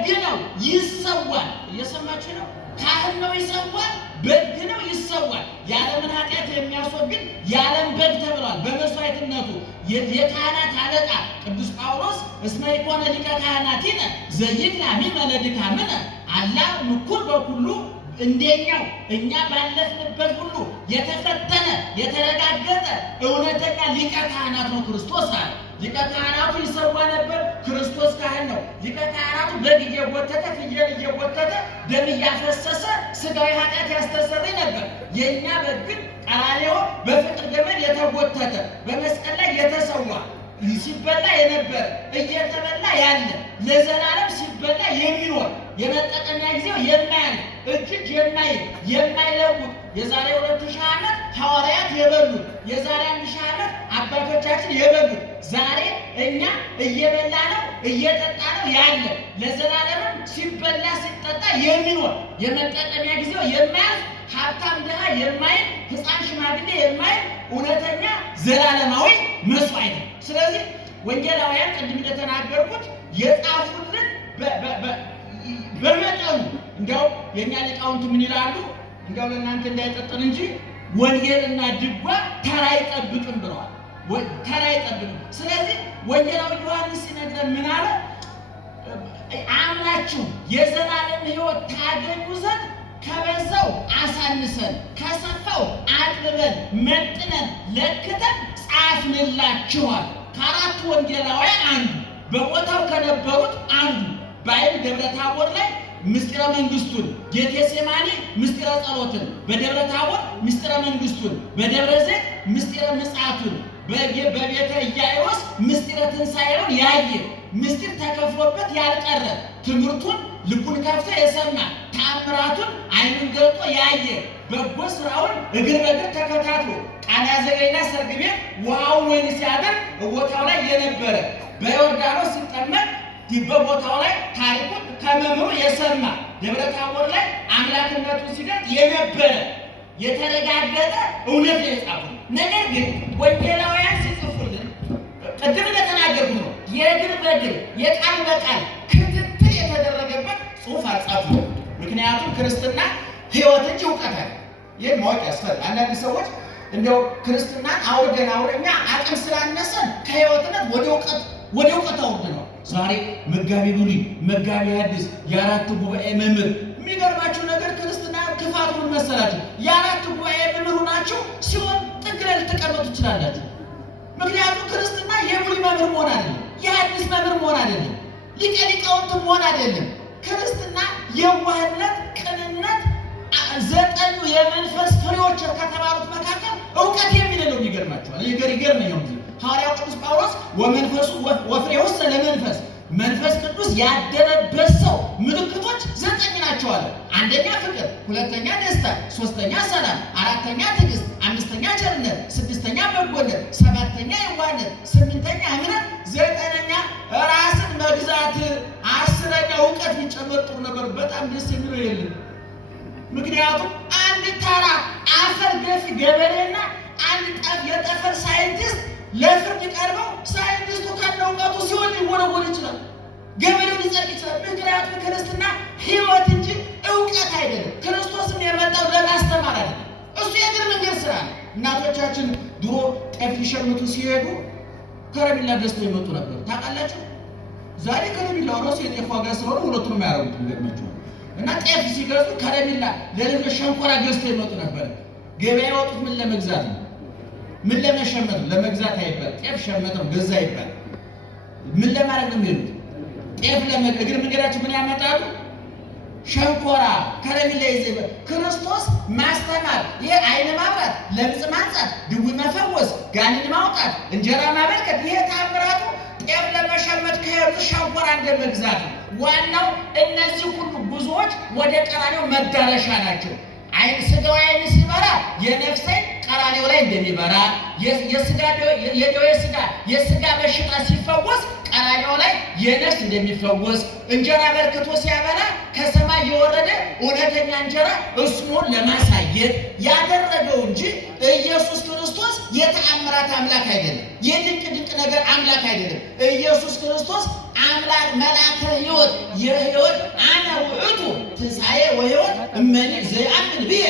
በግነው ይሰዋል። እየሰማችሁ ነው? ካህን ነው ይሰዋል፣ በግ ነው ይሰዋል። የዓለምን ኃጢአት የሚያስወግድ የዓለም በግ ተብሏል። በመስዋዕትነቱ የካህናት አለቃ ቅዱስ ጳውሎስ እስመ ኢኮነ ሊቀ ካህናቲነ ዘይድላሚነ ለድካምነ አላ ምኩር በኩሉ እንደኛው እኛ ባለፍንበት ሁሉ የተፈተነ የተረጋገጠ እውነተኛ ሊቀ ካህናት ነው ክርስቶስ አለ። ሊቀ ካህናቱ ይሰዋ ነበር፣ ክርስቶስ ካህን ነው። ሊቀ ካህናቱ በግ እየጎተተ ፍየል እየጎተተ ደም እያፈሰሰ ስጋዊ ኃጢአት ያስተሰርይ ነበር። የእኛ በግ ግን ቀራንዮ በፍቅር ገመድ የተጎተተ በመስቀል ላይ የተሰዋ ሲበላ የነበረ እየተበላ ያለ ለዘላለም ሲበላ የሚኖር የመጠቀሚያ ጊዜው የማያልቅ እጅግ የማይለውጥ የዛሬ 2000 ዓመት ሐዋርያት የበሉት የዛሬ 1000 ዓመት አባቶቻችን የበሉት ዛሬ እኛ እየበላ ነው እየጠጣ ነው ያለ ለዘላለም ሲበላ ሲጠጣ የሚኖር የመጠቀሚያ ጊዜው የማያልቅ ሀብታም ድሃ የማይል ሕፃን ሽማግሌ የማይል እውነተኛ ዘላለማዊ መስዋዕት ነው። ስለዚህ ወንጌላውያን ቅድም እንደተናገርኩት የጻፉልን በመጠኑ እንደው የኛ ሊቃውንት ምን ይላሉ? እንደው ለእናንተ እንዳይጠጥን እንጂ ወንጌልና ድጓ ተራ አይጠብቅም ብለዋል። ተራ አይጠብቅም። ስለዚህ ወንጌላዊ ዮሐንስ ሲነግረን ምን አለ? አምናችሁ የዘላለም ሕይወት ታገኙ ዘንድ ከበዛው አሳንሰን ከሰፋው አጥብበን መጥነን ለክተን ጻፍንላችኋል። ከአራቱ ወንጌላውያን አንዱ በቦታው ከነበሩት አንዱ በዓይል ደብረ ታቦር ላይ ምስጢረ መንግስቱን፣ ጌቴሴማኒ ምስጢረ ጸሎትን፣ በደብረ ታቦር ምስጢረ መንግስቱን፣ በደብረ ዘይት ምስጢረ ምጽአቱን፣ በቤተ ኢያኢሮስ ምስጢረ ትንሣኤውን ያየ ምስጢር ተከፍሎበት ያልቀረ ትምህርቱን ልቡን ከፍቶ የሰማ ተአምራቱን ዓይኑን ገልጦ ያየ በጎ ስራውን እግር በእግር ተከታትሎ ቃና ዘገሊላ ሰርግ ቤት ውሃውን ወይን ሲያደርግ ቦታው ላይ የነበረ በዮርዳኖስ ሲጠመቅ በቦታው ላይ ታሪኩን ከመምህሩ የሰማ ደብረ ታቦር ላይ አምላክነቱን ሲገልጥ የነበረ የተረጋገጠ እውነት የጻፉ። ነገር ግን ወንጌላውያን ሲጽፉልን ቅድም እንደተናገርኩ ነው የእግር በእግር የቃል በቃል ክትትል የተደረገበት ጽሑፍ አልጻፉም። ምክንያቱም ክርስትና ሕይወት እንጂ እውቀት አይደለም። ይህን ማወቅ ያስፈልጋል። አንዳንድ ሰዎች እንደው ክርስትናን አውርደኛ አቅም ስላነሰን ከሕይወትነት ወደ እውቀት አውርደነው ዛሬ መጋቢ ብሉይ መጋቢ ሐዲስ የአራት ጉባኤ መምህር። የሚገርማችሁ ነገር ክርስትና ክፋት ምን መሰላችሁ? የአራት ጉባኤ መምህር ናችሁ ሲሆን ጥግ ላይ ልትቀመጡ ትችላላችሁ። ምክንያቱም ክርስትና የብሉይ መምህር መሆን አይደለም፣ የሐዲስ መምህር መሆን አይደለም፣ ሊቀ ሊቃውንት መሆን አይደለም። ክርስትና የዋህነት፣ ቅንነት፣ ዘጠኙ የመንፈስ ፍሬዎች ከተባሉት መካከል እውቀት የሚል ነው። ይገርማችኋል። ይገርመኛል እንጂ ሐዋርያው ቅዱስ ጳውሎስ ወመንፈሱ ወፍሬው ለመንፈስ መንፈስ ቅዱስ ያደረበት ሰው ምልክቶች 9 ናቸው አለ። አንደኛ ፍቅር፣ ሁለተኛ ደስታ፣ ሶስተኛ ሰላም፣ አራተኛ ትዕግስት፣ አምስተኛ ቸርነት፣ ስድስተኛ በጎነት፣ ሰባተኛ የዋህነት፣ ስምንተኛ እምነት፣ ዘጠነኛ ራስን መግዛት፣ አስረኛ እውቀት ቢጨመር ጥሩ ነበር። በጣም ደስ የሚለው የለም። ምክንያቱም አንድ ተራ አፈር ገፊ ገበሬና አንድ የጠፈር ሳይንቲስት ለፍርድ ቀርበው ሳይንቲስቱ ከነ እውቀቱ ሲሆን ሊወረወር ይችላል፣ ገበሬው ሊጸድቅ ይችላል። ምክንያቱም ክርስትና ሕይወት እንጂ እውቀት አይደለም። ክርስቶስም የመጣው ለማስተማር አይደለም። እሱ የእግር መንገድ ስራ ነው። እናቶቻችን ድሮ ጤፍ ሊሸምቱ ሲሄዱ ከረሜላ ገዝተው ይመጡ ነበር። ታውቃላችሁ? ዛሬ ከረሜላው ራሱ የጤፍ ዋጋ ስለሆነ ሁለቱንም ያደርጉት የሚገርማችሁ እና ጤፍ ሲገዙ ከረሜላ ለልጆች ሸንኮራ ገዝተው ይመጡ ነበር። ገበያ ያወጡት ምን ለመግዛት ነው? ምን ለመሸመት ነው? ለመግዛት አይባል። ጤፍ ሸመት ነው ገዛ ይባል። ምን ለማድረግ ነው የሚሄዱት? ጤፍ እግር መንገዳቸው ምን ያመጣሉ? ሸንኮራ ከረሜላ ይዘው። ክርስቶስ ማስተማር፣ ይሄ ዓይን ማብራት፣ ለምጽ ማንጻት፣ ድውይ መፈወስ፣ ጋኔን ማውጣት፣ እንጀራ ማበርከት፣ ይሄ ታምራቱ ጤፍ ለመሸመት ከሄዱ ሸንኮራ እንደመግዛት ነው። ዋናው እነዚህ ሁሉ ጉዞዎች ወደ ቀራንዮ መዳረሻ ናቸው። ስጋው ዓይን ሲበራ የነፍስ ዓይን ቀራንዮ ላይ እንደሚበራ የስጋ በሽታ ሲፈወስ ቀራንዮ ላይ የነፍስ እንደሚፈወስ እንጀራ በርክቶ ሲያበላ ከሰማይ የወረደ እውነተኛ እንጀራ እሱን ለማሳየት ያደረገው እንጂ ኢየሱስ ክርስቶስ የተአምራት አምላክ አይደለም። የድንቅ ነገር አምላክ አይደለም። ኢየሱስ ክርስቶስ አምላክ መልአከ ሕይወት የሕይወት አነ ውእቱ ትንሣኤ ወሕይወት እመኒ ዘየአምን ብየ